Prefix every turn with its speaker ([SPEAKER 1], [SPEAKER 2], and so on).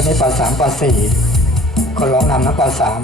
[SPEAKER 1] ตันี้ปสามปสี่คนร้องนำนะปสาม